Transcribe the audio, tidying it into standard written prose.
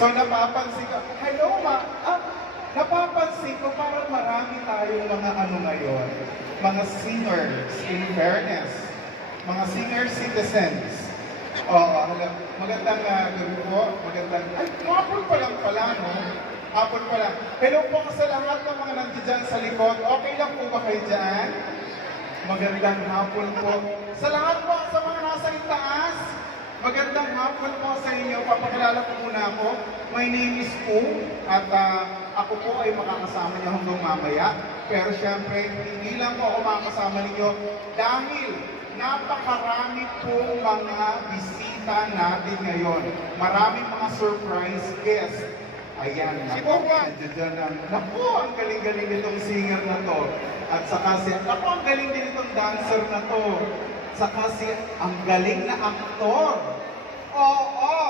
So napapansin ko, hello napapansin ko parang marami tayong mga ano ngayon, mga singers, in fairness, mga senior citizens. Oo, magandang gabi po, ay, hapon pa lang pala, no? Hapon pa lang. Hello po sa lahat ng mga nandiyan sa likod. Okay lang po ba kayo dyan? Magandang hapon po. Sa lahat po, sa mga nasa itaas, magandang hapon po sa inyo. Papakilala ko muna ako. My name is Poo at ako po ay makakasama niyo hanggang mamaya. Pero syempre, hindi lang po ako makakasama ninyo dahil napakarami po mga bisita natin ngayon. Maraming mga surprise guests. Ayan, naku, nandiyan na. Naku, ang galing-galing nitong singer na to. At saka naku, ang galing din itong dancer na to. Saka ang galing na aktor. Oo,